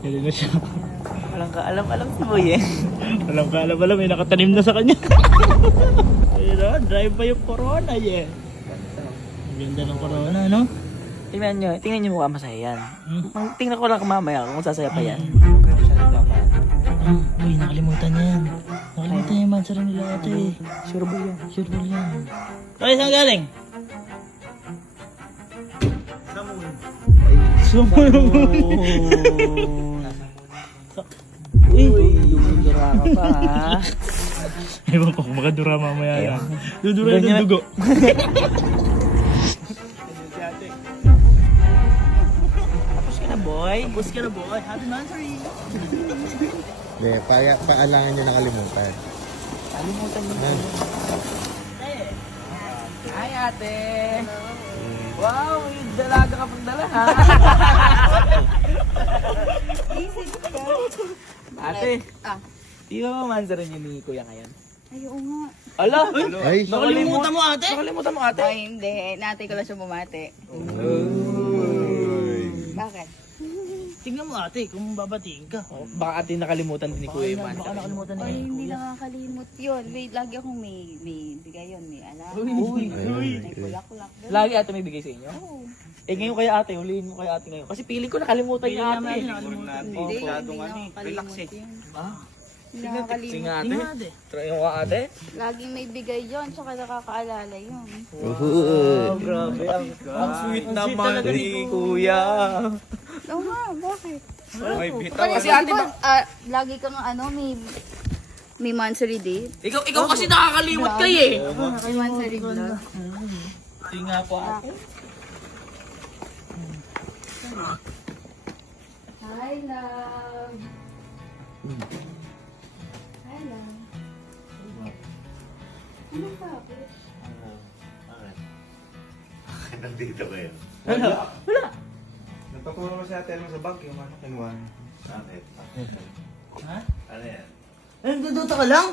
Yan na siya. Walang kaalam-alam si Boy eh. Walang kaalam-alam, may nakatanim na sa kanya. Ayun na, drive pa yung Corona, yeah. Ang ganda ng Corona, no? Tingnan nyo mukha masaya yan. Tingnan ko lang mamaya kung sasaya pa yan. Uy, nakalimutan niya yan. Nakalimutan niya yung mansara nila ate. Sure ba yun? Sure ba yan? Ay, saan galing? Samoy. Uy, lumindura ka pa ha. Ewan ko kung makadura mamaya yan. Dudura yung dugo. Tapos ka na boy. Tapos ka na boy. Happy Mansari. Hindi, paalangan nyo nakalimutan. Kalimutan mo. Hi ate. Wow, may dalaga ka pang dala ha. Isip ka. Ate, Ah, di ba mamansaran niyo ni Kuya ngayon? ay oo nga. Ala! Ay, Nakalimutan mo ate? Nakalimutan mo ate? Ay hindi, natay ko lang siya bumati. Bakit? Tingnan mo ate, kung babatiin ka. Oh, baka ate nakalimutan din ni Kuya yung Baka mansara. nakalimutan Ay, niya. hindi nakakalimot yun. Wait, lagi akong may bigay yun. May alam. Uy, May kulak-kulak. Ganun. lagi ate may bigay sa inyo? Oo. Eh ngayon kaya ate, huliin mo kaya ate ngayon. Kasi piling ko nakalimutan niya ate. Hindi, hindi nakakalimot yun. Ah, Hindi nakakalimot. sige ate. Tingnan ate. Try mo ka ate. Laging may bigay yun, tsaka nakakaalala yun. Oh, grabe. Ang sweet naman ni Kuya. Oo nga, bakit? May bitaw. Kasi ate ba, lagi kang may monthly date. Ikaw kasi nakakalimot kayo eh. May monthly vlog. Sige nga po ate. Hi, love. Hi, love. Ano pa? nandito kayo. Wala. Nagpatulong ko si ate Elma sa bag, yung ano, kinuha niya. Bakit? Ha? Ano yan? Nagduduta ka lang?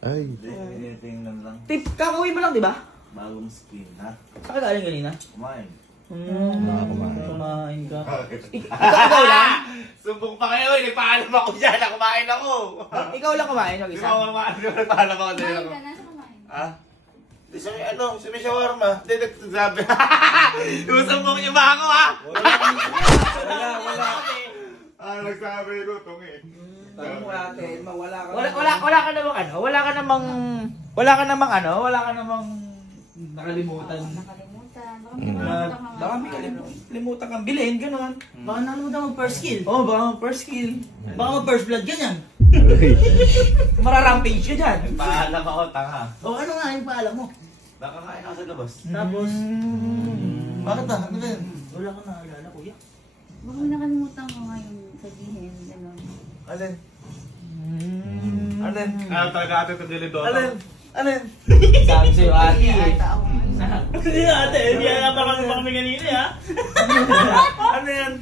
Ay, Hindi, tinitingnan lang. Tip, kakawin mo lang, di ba? bagong skin, ha? Saan ka galing kanina? Kumain. Kumain ka. Ikaw lang? Sumbong pa kayo, nagpaalam ako dyan, kumain ako. Ikaw lang kumain, yung Di isa. ba ako kumain, nagpaalam ako dyan. Kumain ka na, sa kumain. Ha? Di sa may ano, sa may shawarma. Di, nagsasabi. Susumbong niyo ba ako, ha? Wala. Ah, nagsabi ko, tungi. Tanong mo ate Elma, wala ka. Wala ka namang ano, wala ka namang nakalimutan. Nakalimutan. Baka may nakalimutan ka Baka may kalimutan kang bilhin, gano'n. Baka nakalimutan mo first kill. Oh, baka first kill. Baka mo first blood ganyan. Mararampage ka dyan. Nagpaalam ako, tanga. O ano nga yung paalam mo? Nakakain ako sa labas. Tapos, bakit ba? Ano ba yun? Wala ka naalala kuya. Baka may nakalimutan ka ngayon sabihin. Gano'n. Alin? Alin? Ano talaga ate ito dilidoto? Alin? Alin? Sabi sa'yo, ate. Hindi eh. ata ako. Hindi ate, hindi pa kami kanina ha. Ano yan?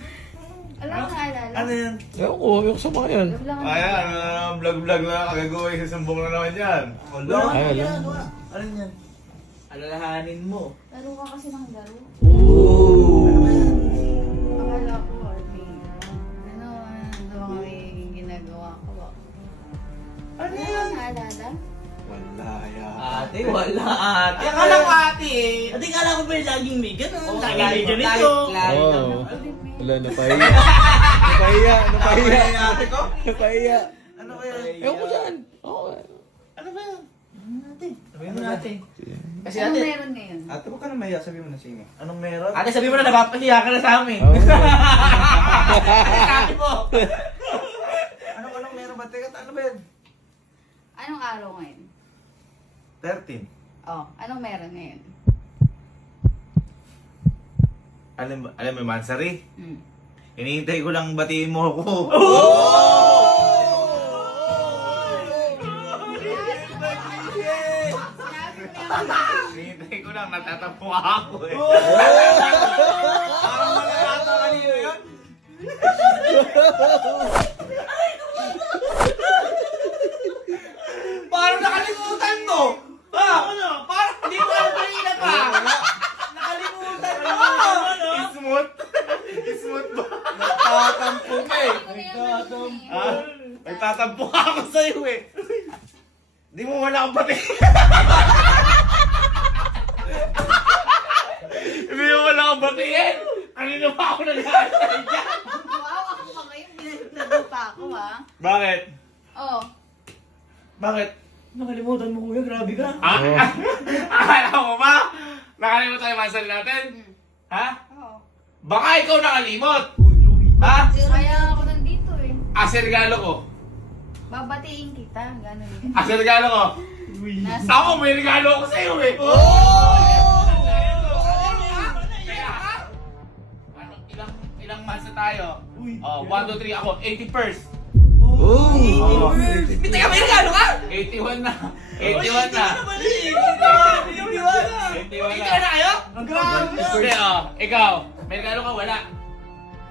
Alam ko naalala. Ano yan? Ewan ko, yung sa mga yan. Wala ka Ayan, vlog-vlog na kagagawin. Sasumbong na naman yan. Wala. Ay, alam. Alin yan? Alalahanin mo. Laro ka kasi ng laro. Oh. Akala ko, ano may ginagawa ko ba? Ano Ano yan? naalala? Wala yan. Ate, wala ate. Akala ko ate eh. Ate, kala ko ba yung laging may ganun? Oh, Laging may ganito. Oo. Ulit mo yun. Wala, napahiya. Napahiya. Ate ko? Napahiya. Ano kaya? Ewan ko dyan. Oo. Ano ba yun? Ate. Sabihin mo na ate. Kasi Anong ate, meron ngayon? Ate, huwag ka na mahiya. Sabi mo na sige. Anong meron? ate sabihin mo na napapahiya ka na sa amin. Ate mo. Anong meron ba? Teka, ano ba yan? Anong araw ngayon? 13. Oh, anong meron ngayon? Alam mo, Mansari? Hmm. Hinihintay ko lang batiin mo ako. Hinihintay ko lang, natatampo ako eh. Parang malalato kanina yun. Parang nakalimutan mo. Ano? Parang hindi mo alam kanina pa. Nakalimutan mo. Smooth? Smooth ba? Nagtatampo ka eh. Ah, nagtatampo ka ako sa'yo eh. Di mo wala akong pati. Hindi mo wala akong batiin. Kanina pa ako nag-aantay dyan. Wow, ako pa ngayon. Pinagdado pa ako, ha? Bakit? Oh. Bakit? Nakalimutan mo kuya, grabe ka. Ah? Akala mo ba? Nakalimutan yung mansal natin? Ha? Oo. Baka ikaw nakalimot. Ha? Kaya ako nandito eh. Asa regalo ko? Babatiin kita, gano'n eh. Asa regalo ko? Nasa... Ako, may regalo ako sa'yo eh. Ano, ilang months na tayo? Oh, 1, 2, 3 ako. 81st. Hindi ka may regalo ka? 81 na. 81 na. 81 Hindi na kayo? Hindi, oh. Ikaw, may regalo ka wala.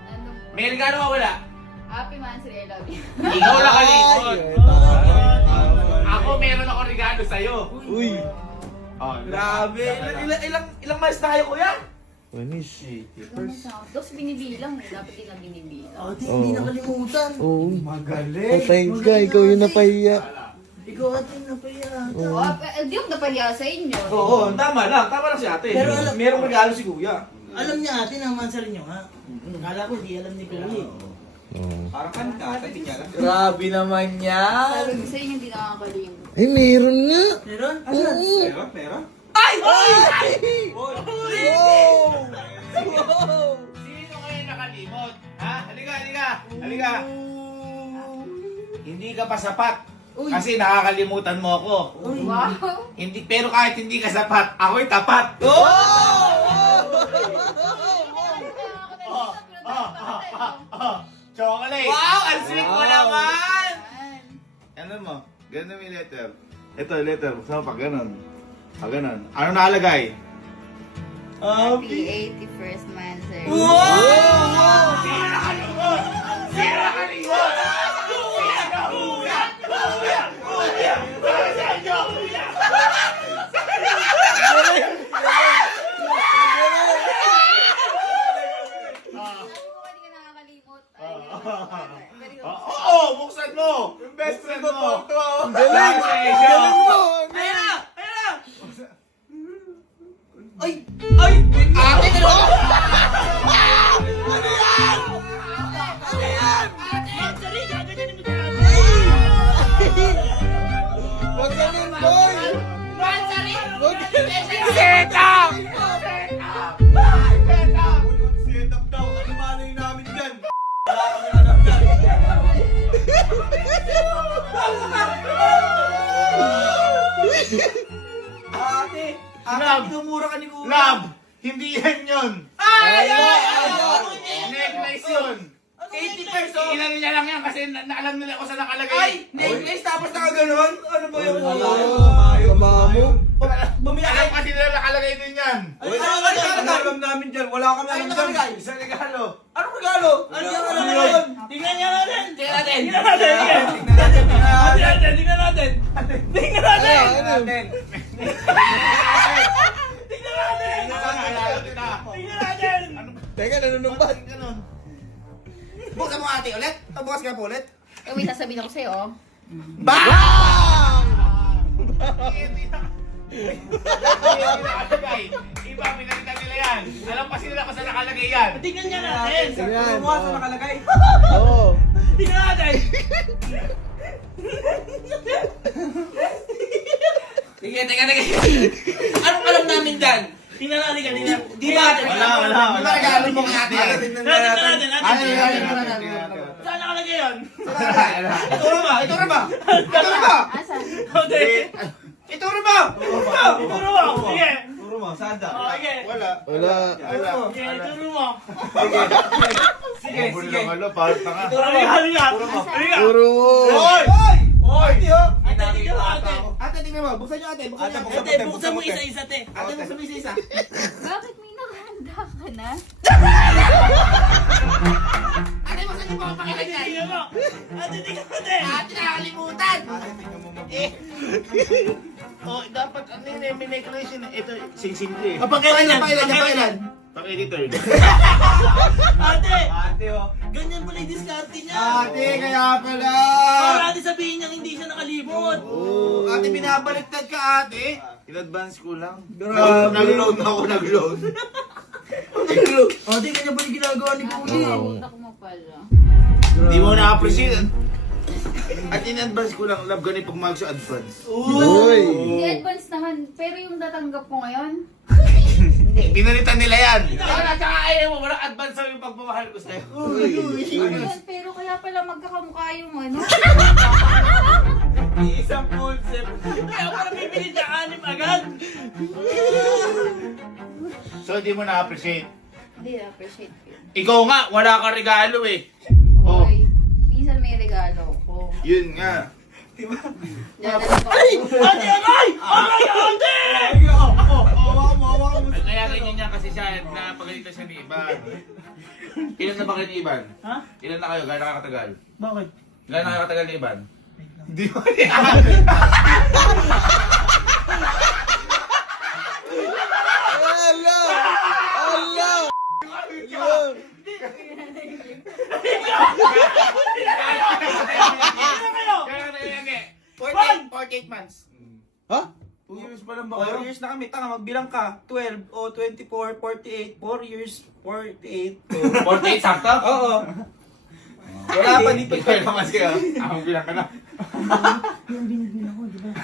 Ano? May regalo ka wala. Happy Mansuri, I love you. Ikaw nakalimot. Ako meron ako regalo sa'yo. Uy! Oh, Grabe. Ilang miles na kayo, kuya? Manis. Dos binibilang eh. Dapat din na binibilang. Hindi nakalimutan. Oo. Magaling. Thanks ka, ikaw yung napahiya. Ikaw ating napaya. Oh, di ako napahiya sa inyo. Oo, tama lang si ate. Pero alam- merong regalo si kuya. Alam niya ate na mansal niyo ha. Kala ko hindi alam ni Kuya. Parang kanta, hindi niya lang. Grabe naman yan. Sabi ko sa inyo, hindi nakakalimot. Ay, meron nga. Meron? Oo. Meron? Ay! Sino kayo nakalimot? Ha? Halika. Hindi ka pa sapat. Kasi nakakalimutan mo ako. Wow! Hindi, pero kahit hindi ka sapat, ako'y tapat. Chocolate. Wow! Ang sweet mo naman! Ano mo? Ganun mo yung letter. Ito, letter. Saan pa? Ganun. Ganun. Ano nakalagay? Happy 81st Mansuri. Sino nakalimot? Sino nakalimot? Kuya! Para sa inyo! Sabi ko hindi ka nakakalimot. Ay, very good. Oo! Buksan mo! Yung best friend mo! Ang galing! Ang galing mo! Ayun na! Ayun na! Ay! Ay! Ate, ano? Huwag ganun, boy! Mansuri! Setup! Setup daw. Ano manoy namin dyan? Ate! Love. Tinumura ka ni kuya. Love! Hindi yan yun! Ay! Necklace yun! 80 pesos! Inano niya lang yan kasi naalam nila kung saan nakalagay. Ay! Necklace tapos nakaganon? Ano ba yung Sama mo. Bumili Alam kasi nila nakalagay din yan. Ano alam namin dyan? Wala kami alam dyan. Isang regalo. Anong regalo? Ano yung alam namin? Tingnan niya natin! Tingnan natin! Tingnan natin! Tingnan natin! Tingnan natin! natin! Tingnan natin! Naalala kita. Tingnan natin! Teka, nanunumbat. Ganun. Buksan mo ate ulit? Bukas ka po ulit? Eh, may sasabihin ako sa'yo, oh. BAM! Nakalagay. Iba, pinalitan nila yan. Alam pa sila kung saan nakalagay yan. Tingnan niya natin! Yan, Kumuha sa oo. nakalagay. Oo. Tingnan natin! Teka. Anong alam namin dyan? Tingnan natin ka, tingnan. Di ba? Wala. Di ba regalo mo kay ate? Tingnan natin! Saan nakalagay yun? Ituro ba? Ituro ba? Ituro ba? Asan? Okay. Ituro ba? Ituro mo! Sige! Ituro mo, sada. Oh, sige! Wala. Wala. Sige, ituro mo! Sige, Buli sige. ng ano, parang tanga. Halika! Halika! Puro mo. Hoy! Hoy! Ate, tingnan mo ate! Ate, tingnan mo. Buksan niyo ate. Ate, buksan mo isa-isa, te! Ate, buksan mo isa-isa. Bakit may nakahanda ka na? Ate, buksan hindi mo kapakita niyan. Tingnan mo! Ate, tingnan mo din! Ate, nakakalimutan. Ate, tingnan mo mo. Oh, dapat ano yun eh, may decoration. Ito, simple eh. Pakailan yan! Pakailan. Pang-editor. Ate! Ate, oh. Ganyan pala yung diskarte niya! Ate, kaya pala. Para ate sabihin niya hindi siya nakalimot! Oh, ate, binabaliktad ka, ate. In-advance ko lang. Grabe. Nag-load na ako, nag-load. Ate, ganyan pala yung ginagawa ni Kuya! Utak mo pala. Di mo na-appreciate. At in-advance ko lang, love ganun pag mag sa advance. Hindi advance naman, pero yung natanggap ko ngayon, Pinalitan nila yan. Wala, tsaka ayaw mo. Walang advance sa yung pagmamahal ko sa'yo. ayun, pero kaya pala magkakamukha yung ano. Isang concept. Kaya pala bibili niya 6 agad! So, di mo na-appreciate. Hindi, appreciate ko yun. Ikaw nga, wala kang regalo eh. Oh. Okay, minsan may regalo ko. Yun nga. Dadala ko. Ate, aray! Aray, ate! Kaya ganyan niya kasi siya, napagalitan siya ni Iban. Ilan na ba kayo ni Iban? Ha? Ilan na kayo? Gano'n kayo katagal? Bakit? Gano'n kayo katagal ni Iban? Di mo Gano'n kayo? 48 months. 2 years pa lang ba 4 kayo? years na kami. Tanga, magbilang ka. 12 o 24, 48. 4 years, 48. 48 sakto? Oo. Wala pa dito. Ikaw naman siya. Ako bilang ka na. Yung binibili ko, di ba?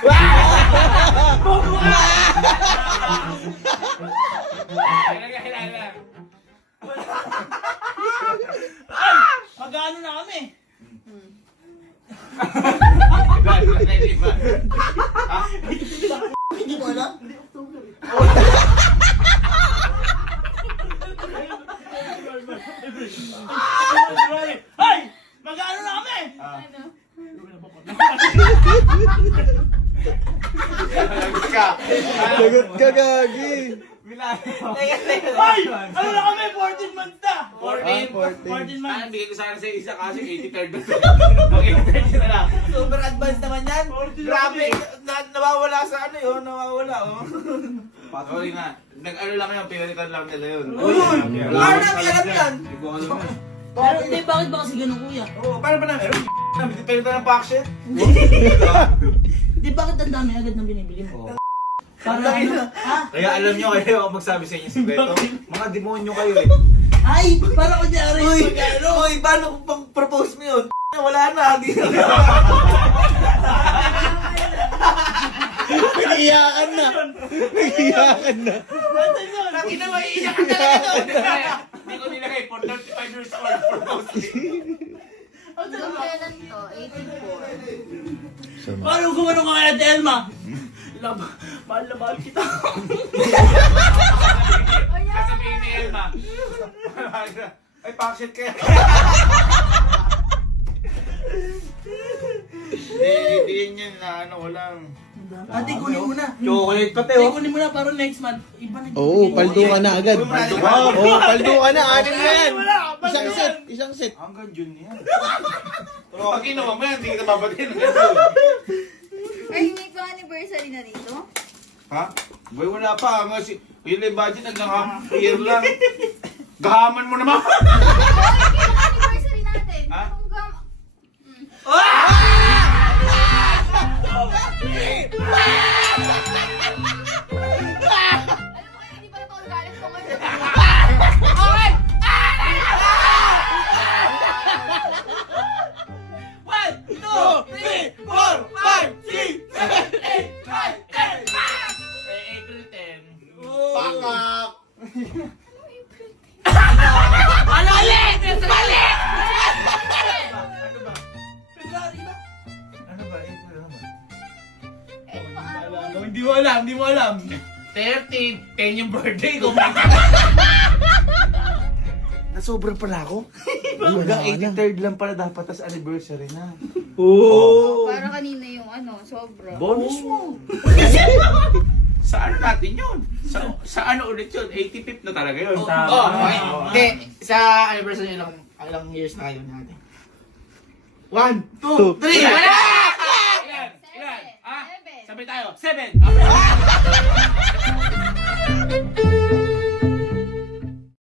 Kailangan. Magano na kami? Hindi mo alam? Ay! Magano na kami? Ano? Lagot ka, gagi. Ay! Ano na kami? 14 months na! 14 14 months. Ah, bigay ko sana sa isa kasi 83rd na. Mag-83rd na lang. Super advanced naman yan. Grabe. Nawawala sa ano yun. Nawawala, oh. Sorry nga. Nag-ano lang yun, pinalitan lang nila yun. Paano namin alam yan? Pero hindi, bakit ba kasi ganun, kuya? Oo, paano ba namin? Pinalitan ng packshit. Hindi, bakit ang dami agad na binibili mo? Para ano? Ha? Kaya alam nyo, kayo ako magsabi sa inyo sikreto. Mga demonyo kayo eh. Ay! Para kunyari Uy, yung magano. uy, paano kung pang-propose mo yun? Wala na, hindi na. Nag-iyakan na. Nag-iyakan na. Ano yun? Nakina mo, iiyak ka talaga doon. Hindi ko nilagay for 35 years old for Hanggang kailan to? 84. Paano gumano ka kaya, Delma? Love, mahal na mahal kita. Sasabihin ni Elma. Ay, packshit kayo. Hindi yan na ano ko lang. Ate, kunin mo na. Chocolate pa, Ate, kunin mo na para next month. Iba na. Oo, paldo ka na agad. Oo, paldo ka na. Anim na yan. Wala, Isang set. Isang set. Hanggang June yan. Pag inuwa mo yan, hindi kita babatin. Ay, may pang-anniversary na dito? Ha? Boy, wala pa. Yun yung budget hanggang year lang. Gahaman mo naman. Anniversary natin. Ha? Hanggang... Alam mo kaya hindi pa ito ang galit ko ngayon. Okay! 1, 2, 3, 4, 5, 6, 7, 8, 9, 10. Pakak! Ano ulit? Mali! February ba? Ano ba? April naman. Eh, paano? Hindi mo alam, hindi mo alam. 30, 10 yung birthday ko. Nasobra pala ako. Hanggang 83rd lang pala dapat, tas anniversary na. Para kanina yung ano, sobra. Bonus mo. Sa ano natin yun? Sa ano ulit yun? 85th na talaga yun. Tama. Oh, okay. Hindi, sa anniversary lang Ilang years na kayo natin? 1, 2, 3! Ilan? Ilan? Ah? Seven. Sabay tayo. 7!